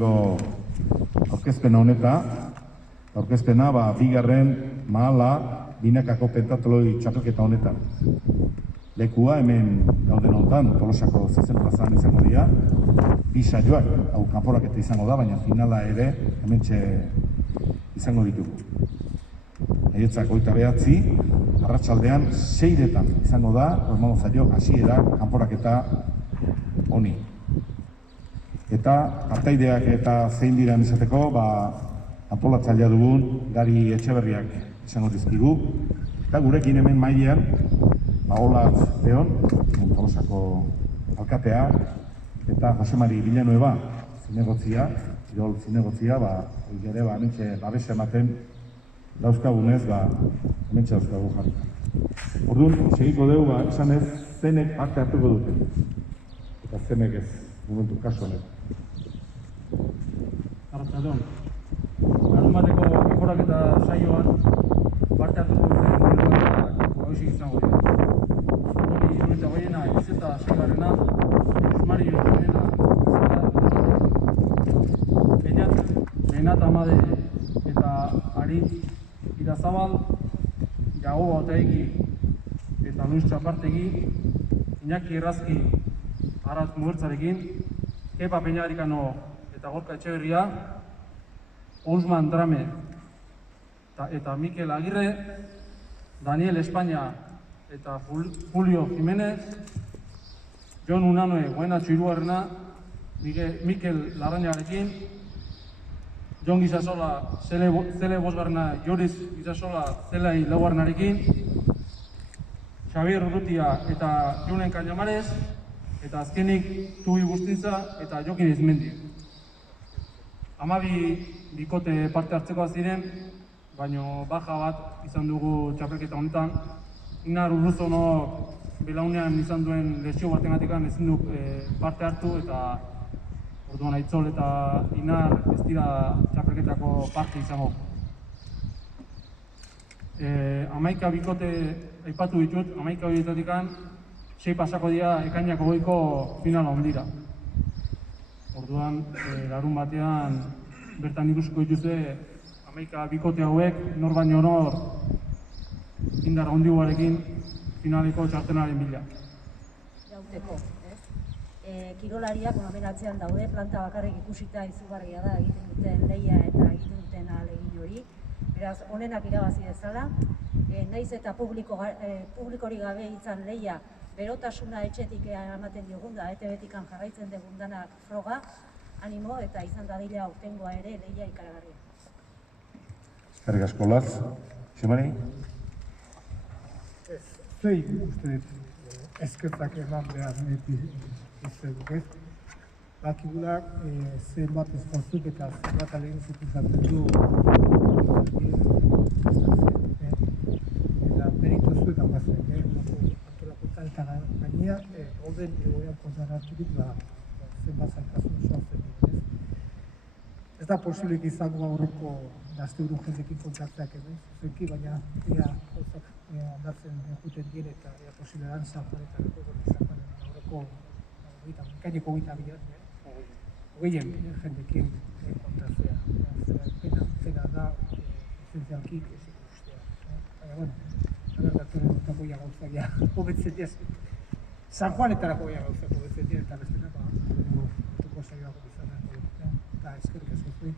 lehenengo aurkezpena honeta. Aurkezpena, bigarren mahala binakako pentatloi txapelketa honetan. Lekua hemen gauden honetan, Tolosako zezen plazan izango dira. Bi saioak, hau kanporaketa izango da, baina finala ere hementxe izango ditugu. Eietzak 29, arratsaldean 6 izango da, hormongo zaio, hasiera kanporaketa honi. Eta partaideak eta zein diran izateko, antolatzailea dugun Gari Etxeberriak izango dizkigu. Eta gurekin hemen mailean, Olatz Leon, Tolosako alkatea, eta Jose Mari Villanueva, zinegotzia, kirol zinegotzia, ere hementxe babesa ematen dauzkagunez, hementxe dauzkagu jarrita. Orduan, segiko dugu, esan ez, zenek parte hartuko dute. Eta zenek ez, momentu kasu honetan. Arratsaldeon. Larunbateko kanporaketa saioan parte hartuko duten hauexek izango dira. Hori 28a izeta 6garrena, Josmari Villanueva izeta Benat Amade eta Aritz Irazabal, Jago Otaegi eta Luis Txapartegi, Iñaki Errazki Aratz Mugertzarekin, Kepa Peñagarikano eta Gorka Etxeberria, Ousman Drame eta Mikel Agirre, Daniel España eta Julio Jiménez, Jon Unanue Goenatxo hirugarrena, Mikel Larrañarekin, Jon Gizasola Zele bosgarrena, Joris Gizasola Zelai laugarrenarekin, Xabier Urrutia eta Junen Cañamares, eta azkenik Tubi Bustintza eta Jokin Izmendi. 12 bikote parte hartzekoa ziren, baina baja bat izan dugu txapelketa honetan. Inar Urruzono belaunean izan duen lesio batengatik ezin du parte hartu, eta orduan Aitzol eta Inar ez dira txapelketako parte izango. 11 bikote aipatu ditut, 11 horietatik 6 pasako dira ekainak 20ko finala ondira. Orduan, larun batean bertan ikusiko dituzte 11 bikote hauek nor baino nor indar handiagoarekin finaleko txartenaren bila. Jauteko, kirolariak hemen atzean daude, planta bakarrik ikusita izugarria da egiten duten lehia eta egiten duten ahalegin hori. Beraz, honenak irabazi dezala, naiz eta publikori gabe izan lehia, berotasuna etxetik ematen diogunda, ETB-tikan jarraitzen degundanak froga, animo eta izan dadila aurtengoa ere lehia ikaragarria. Eskerrik asko, Olatz. Ximari? Zein uste eskertak eman behar neti uste duk ez. Bakigula zenbat esforzuk eta zenbat alegin suposatzen du eta meritu zu eta guazen, antolaketa eta gainea, golden egoean konzaraturik zenbat zailtasun sortzen dut ez. Ez da posiblik izango aurreko gazte urun jendekin kontakteak edo, zuzenki, baina gauzak aldatzen juten dien eta posible dan Sanjuanetarako aurreko kaineko 22 hogeien jendekin kontaktea. Pena da esenzialki ez ikustea. Baina, bueno, agertatzen dutako gauzak hobetzen diaz. Sanjuanetarako gauzak hobetzen dien eta bestena, hortuko saioako izan. Eta eskerrik asko zuen.